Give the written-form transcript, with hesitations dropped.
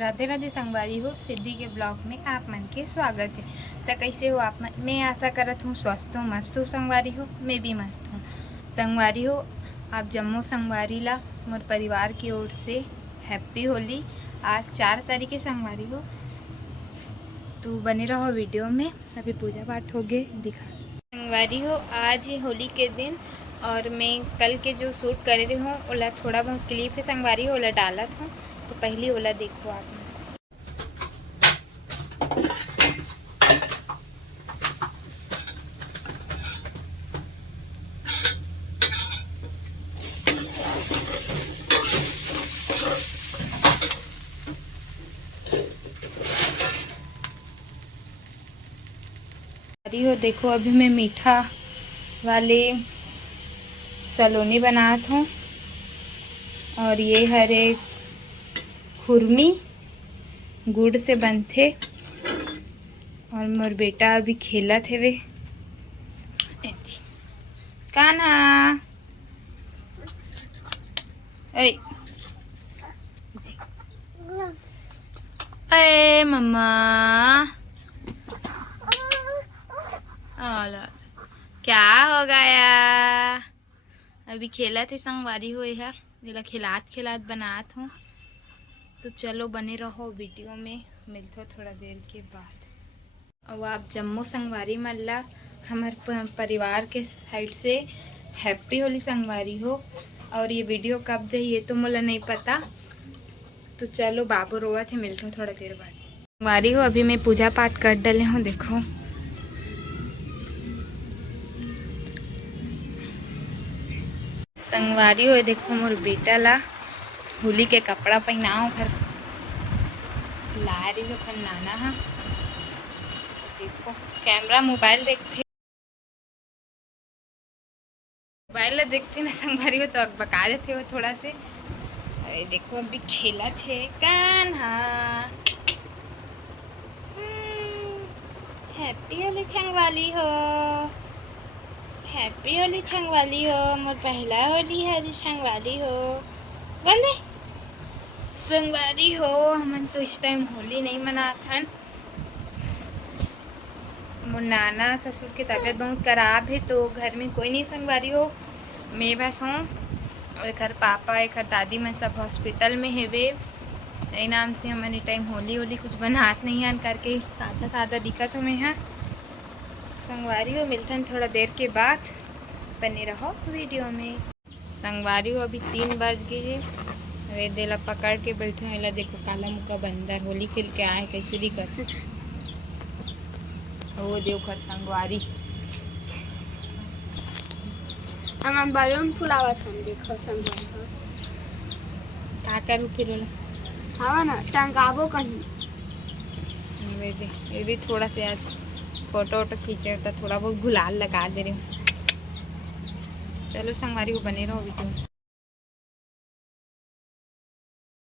राधे राधे संगवारी हो। सिद्धि के ब्लॉग में आप मन के स्वागत है। तो कैसे हो आप मन? मैं आशा करत हूँ स्वस्थ हूँ, मस्त हूँ संगवारी हो। मैं भी मस्त हूँ संगवारी हो। आप जम्मू संगवारी ला मोर परिवार की ओर से हैप्पी होली। आज 4 तारीख संगवारी हो, तो बने रहो वीडियो में। अभी पूजा पाठ हो गए दिखा संगवारी हो। आज है होली के दिन और मैं कल के जो शूट कर रही हूँ ओला थोड़ा बहुत क्लिप है संगवारी हो, ओला डालत हूँ। तो पहली ओला देखो आप। हो देखो, अभी मैं मीठा वाले सलोनी बनात हूँ और ये हरे खुरमी गुड़ से बनथे। और मोर बेटा अभी खेलत हेवे। कान्हा ऐ अरे मम्मा क्या हो गया? अभी खेला थे संगवारी हो है, जिला खिलात बनात हूँ। तो चलो बने रहो वीडियो में, मिलते हो थोड़ा देर के बाद। और आप जम्मू संगवारी मल्ला हमारे परिवार के साइड से हैप्पी होली संगवारी हो। और ये वीडियो कब जाए ये तो मुझे नहीं पता। तो चलो बाबू रोआ थे, मिलते हो थोड़ा देर बाद संगवारी हो। अभी मैं पूजा पाठ कर डाले हूँ। देखो संगवारी हो, देखो मोर बेटा ला होली के कपड़ा पहनाओ घर ला रही जो खन नाना हा। देखो कैमरा मोबाइल देखते ना संगवारी हो, तो बका देते हो थोड़ा से। अरे देखो अभी खेला छे कान्हा। हैप्पी होली संगवारी हो, हैप्पी होली संगवारी हो। मोर पहला होली है संगवारी हो। बंदे संगवारी हो, हमन तो इस टाइम होली नहीं मनाते हैं। मोर नाना ससुर की तबीयत बहुत खराब है, तो घर में कोई नहीं संगवारी हो। मैं बस हूँ और एक पापा एक दादी में सब हॉस्पिटल में हेवे। यही नाम से हमन इस टाइम होली कुछ बनात नहीं है करके सादा दिक्कत हो। मैं यहाँ संगवारी हो, मिलते हैं थोड़ा देर के बाद, बने रहो वीडियो में। संगवारी हो अभी 3 बज गए है। वे देला पकड़ के बैठे हैं। ला देखो काला मुका बंदर होली खेल के आए कैसे दिक्कत। वो देखो संगवारी हम बैलून फुलावा हम देखो संगवारी का करूँ फिर ओला हाँ ना टंगाबो कहीं। ये भी थोड़ा से आज फोटो खींचे तो थोड़ा बहुत गुलाल लगा दे रहे हूँ। चलो संगवारी को बने रहो वीडियो।